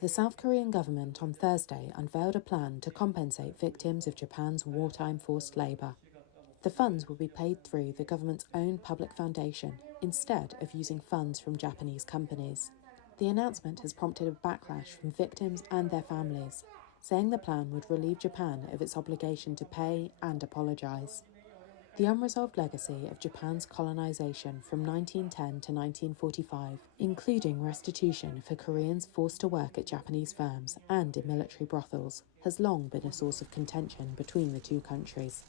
The South Korean government on Thursday unveiled a plan to compensate victims of Japan's wartime forced labour. The funds will be paid through the government's own public foundation instead of using funds from Japanese companies. The announcement has prompted a backlash from victims and their families, saying the plan would relieve Japan of its obligation to pay and apologise. The unresolved legacy of Japan's colonisation from 1910 to 1945, including restitution for Koreans forced to work at Japanese firms and in military brothels, has long been a source of contention between the two countries.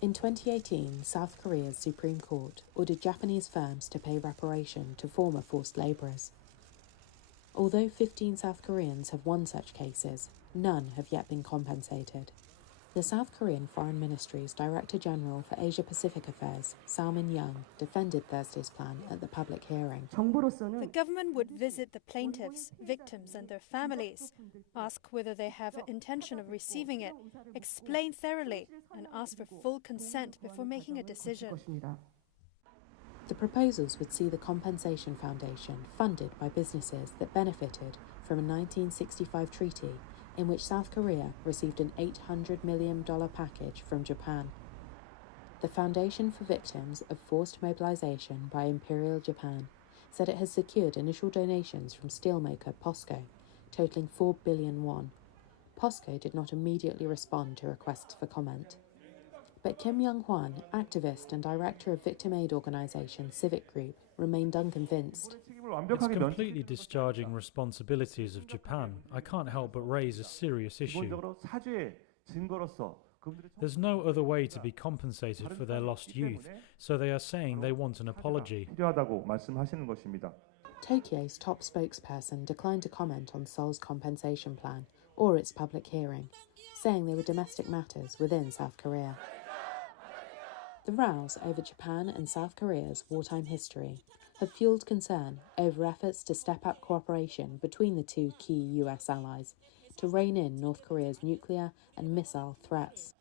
In 2018, South Korea's Supreme Court ordered Japanese firms to pay reparation to former forced labourers. Although 15 South Koreans have won such cases, none have yet been compensated. The South Korean Foreign Ministry's Director General for Asia-Pacific Affairs, Salmin Young, defended Thursday's plan at the public hearing. The government would visit the plaintiffs, victims and their families, ask whether they have an intention of receiving it, explain thoroughly and ask for full consent before making a decision. The proposals would see the Compensation Foundation funded by businesses that benefited from a 1965 treaty in which South Korea received an $800 million package from Japan. The Foundation for Victims of Forced Mobilization by Imperial Japan said it has secured initial donations from steelmaker POSCO, totaling 4 billion won. POSCO did not immediately respond to requests for comment. But Kim Young-hwan, activist and director of victim aid organisation Civic Group, remained unconvinced. It's completely discharging responsibilities of Japan. I can't help but raise a serious issue. There's no other way to be compensated for their lost youth, so they are saying they want an apology. Tokyo's top spokesperson declined to comment on Seoul's compensation plan or its public hearing, saying they were domestic matters within South Korea. The rows over Japan and South Korea's wartime history have fueled concern over efforts to step up cooperation between the two key US allies to rein in North Korea's nuclear and missile threats.